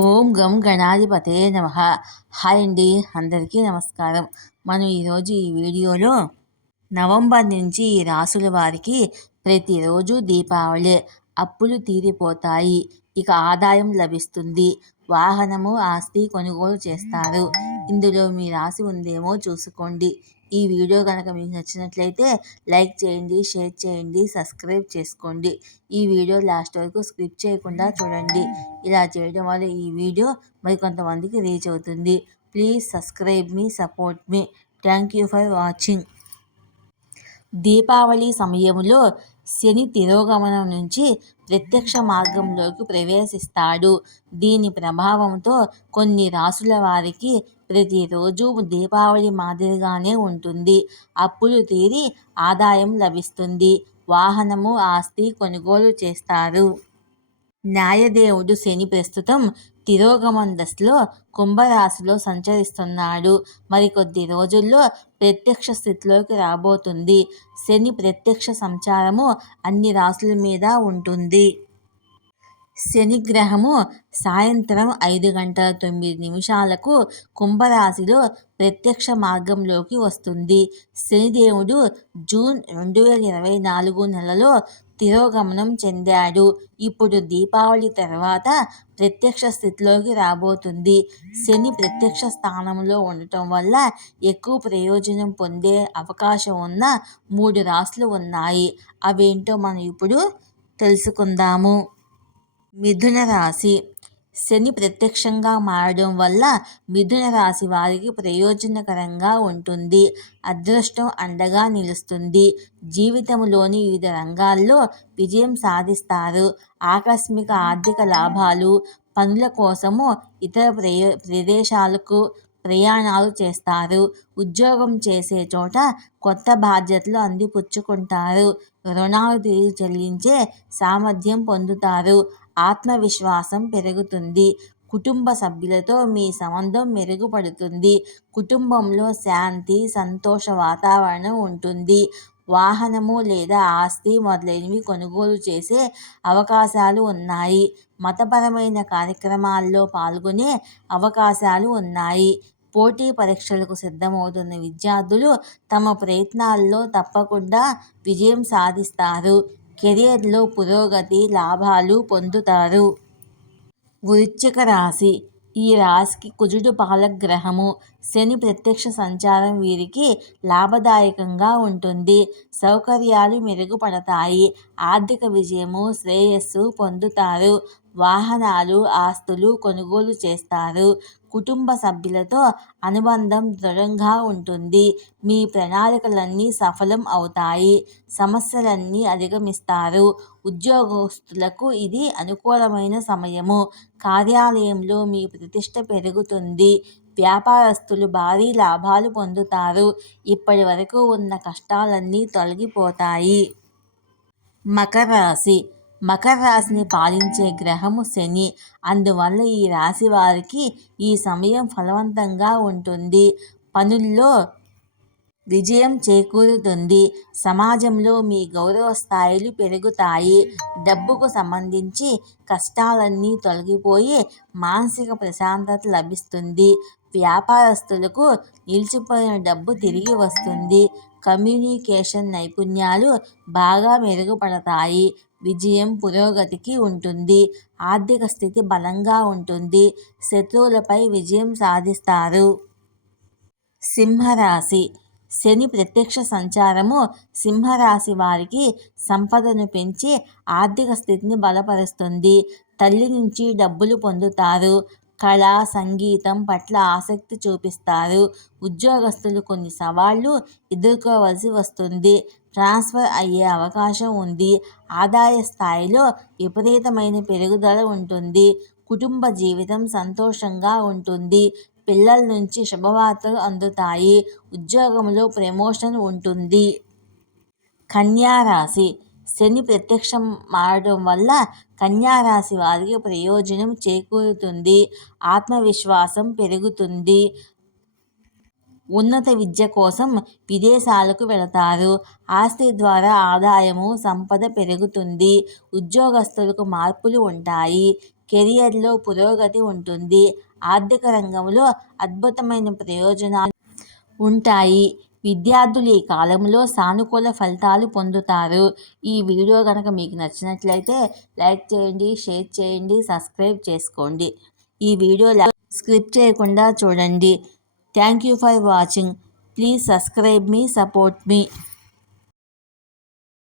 ఓం గం గణాధిపతే నమః. హాయ్ అండి, అందరికీ నమస్కారం. మనం ఈరోజు ఈ వీడియోలో నవంబర్ నుంచి ఈ రాసుల వారికి ప్రతిరోజు దీపావళి. అప్పులు తీరిపోతాయి, ఇక ఆదాయం లభిస్తుంది, వాహనము ఆస్తి కొనుగోలు చేస్తారు. ఇందులో మీ రాశి ఉందేమో చూసుకోండి. ఈ వీడియో కనుక మీకు నచ్చినట్లయితే లైక్ చేయండి, షేర్ చేయండి, సబ్స్క్రైబ్ చేసుకోండి. ఈ వీడియో లాస్ట్ వరకు స్కిప్ చేయకుండా చూడండి. ఇలా చేయడం వల్ల ఈ వీడియో మరికొంతమందికి రీచ్ అవుతుంది. Please subscribe me, support me. Thank you for watching. Deepavali సమయంలో శని తిరోగమనం నుంచి ప్రత్యక్ష మార్గంలోకి ప్రవేశిస్తాడు. దీని ప్రభావంతో కొన్ని రాసుల వారికి ప్రతిరోజు దీపావళి మాదిరిగానే ఉంటుంది. అప్పులు తీరి ఆదాయం లభిస్తుంది, వాహనము ఆస్తి కొనుగోలు చేస్తారు. న్యాయదేవుడు శని ప్రస్తుతం తిరోగమన దశలో కుంభరాశిలో సంచరిస్తున్నాడు. మరికొద్ది రోజుల్లో ప్రత్యక్ష స్థితిలోకి రాబోతుంది. శని ప్రత్యక్ష సంచారము అన్ని రాశుల మీద ఉంటుంది. శనిగ్రహము సాయంత్రం 5:09 కుంభరాశిలో ప్రత్యక్ష మార్గంలోకి వస్తుంది. శనిదేవుడు జూన్ 2024 నెలలో తిరోగమనం చెందాడు. ఇప్పుడు దీపావళి తర్వాత ప్రత్యక్ష స్థితిలోకి రాబోతుంది. శని ప్రత్యక్ష స్థానంలో ఉండటం వల్ల ఎక్కువ ప్రయోజనం పొందే అవకాశం ఉన్న 3 రాశులు ఉన్నాయి. అవేంటో మనం ఇప్పుడు తెలుసుకుందాము. మిథున రాశి. శని ప్రత్యక్షంగా మారడం వల్ల మిథున రాశి వారికి ప్రయోజనకరంగా ఉంటుంది. అదృష్టం అండగా నిలుస్తుంది. జీవితంలోని వివిధ రంగాల్లో విజయం సాధిస్తారు. ఆకస్మిక ఆర్థిక లాభాలు, పనుల కోసము ఇతర ప్రదేశాలకు ప్రయాణాలు చేస్తారు. ఉద్యోగం చేసే చోట కొత్త బాధ్యతలు అందిపుచ్చుకుంటారు. రుణాలు తిరిగి చెల్లించే సామర్థ్యం పొందుతారు. ఆత్మవిశ్వాసం పెరుగుతుంది. కుటుంబ సభ్యులతో మీ సంబంధం మెరుగుపడుతుంది. కుటుంబంలో శాంతి, సంతోష వాతావరణం ఉంటుంది. వాహనము లేదా ఆస్తి మొదలైనవి కొనుగోలు చేసే అవకాశాలు ఉన్నాయి. మతపరమైన కార్యక్రమాల్లో పాల్గొనే అవకాశాలు ఉన్నాయి. పోటీ పరీక్షలకు సిద్ధమవుతున్న విద్యార్థులు తమ ప్రయత్నాల్లో తప్పకుండా విజయం సాధిస్తారు. కెరియర్లో పురోగతి, లాభాలు పొందుతారు. వృశ్చిక రాశి. ఈ రాశికి కుజుడు పాలగ్రహము. శని ప్రత్యక్ష సంచారం వీరికి లాభదాయకంగా ఉంటుంది. సౌకర్యాలు మెరుగుపడతాయి. ఆర్థిక విజయము, శ్రేయస్సు పొందుతారు. వాహనాలు, ఆస్తులు కొనుగోలు చేస్తారు. కుటుంబ సభ్యులతో అనుబంధం దృఢంగా ఉంటుంది. మీ ప్రణాళికలన్నీ సఫలం అవుతాయి. సమస్యలన్నీ అధిగమిస్తారు. ఉద్యోగస్తులకు ఇది అనుకూలమైన సమయము. కార్యాలయంలో మీ ప్రతిష్ట పెరుగుతుంది. వ్యాపారస్తులు భారీ లాభాలు పొందుతారు. ఇప్పటి వరకు ఉన్న కష్టాలన్నీ తొలగిపోతాయి. మకర రాశి. మకర రాశిని పాలించే గ్రహము శని. అందువల్ల ఈ రాశి వారికి ఈ సమయం ఫలవంతంగా ఉంటుంది. పనుల్లో విజయం చేకూరుతుంది. సమాజంలో మీ గౌరవ స్థాయిలు పెరుగుతాయి. డబ్బుకు సంబంధించి కష్టాలన్నీ తొలగిపోయి మానసిక ప్రశాంతత లభిస్తుంది. వ్యాపారస్తులకు నిలిచిపోయిన డబ్బు తిరిగి వస్తుంది. కమ్యూనికేషన్ నైపుణ్యాలు బాగా మెరుగుపడతాయి. విజయం పురోగతికి ఉంటుంది. ఆర్థిక స్థితి బలంగా ఉంటుంది. శత్రువులపై విజయం సాధిస్తారు. సింహరాశి. శని ప్రత్యక్ష సంచారము సింహరాశి వారికి సంపదను పెంచి ఆర్థిక స్థితిని బలపరుస్తుంది. తల్లి నుంచి డబ్బులు పొందుతారు. కళ, సంగీతం పట్ల ఆసక్తి చూపిస్తారు. ఉద్యోగస్తులు కొన్ని సవాళ్లు ఎదుర్కోవలసి వస్తుంది. ట్రాన్స్ఫర్ అయ్యే అవకాశం ఉంది. ఆదాయ స్థాయిలో విపరీతమైన పెరుగుదల ఉంటుంది. కుటుంబ జీవితం సంతోషంగా ఉంటుంది. పిల్లల నుంచి శుభవార్తలు అందుతాయి. ఉద్యోగంలో ప్రమోషన్ ఉంటుంది. కన్యా రాశి. శని ప్రత్యక్షం మారడం వల్ల కన్యా రాశి వారికి ప్రయోజనం చేకూరుతుంది. ఆత్మవిశ్వాసం పెరుగుతుంది. ఉన్నత విద్య కోసం విదేశాలకు వెళతారు. ఆస్తి ద్వారా ఆదాయము, సంపద పెరుగుతుంది. ఉద్యోగస్తులకు మార్పులు ఉంటాయి. కెరియర్లో పురోగతి ఉంటుంది. ఆర్థిక రంగంలో అద్భుతమైన ప్రయోజనాలు ఉంటాయి. విద్యార్థులు ఈ కాలంలో సానుకూల ఫలితాలు పొందుతారు. ఈ వీడియో కనుక మీకు నచ్చినట్లయితే లైక్ చేయండి, షేర్ చేయండి, సబ్స్క్రైబ్ చేసుకోండి. ఈ వీడియో స్కిప్ చేయకుండా చూడండి. Thank you for watching. Please subscribe me, support me.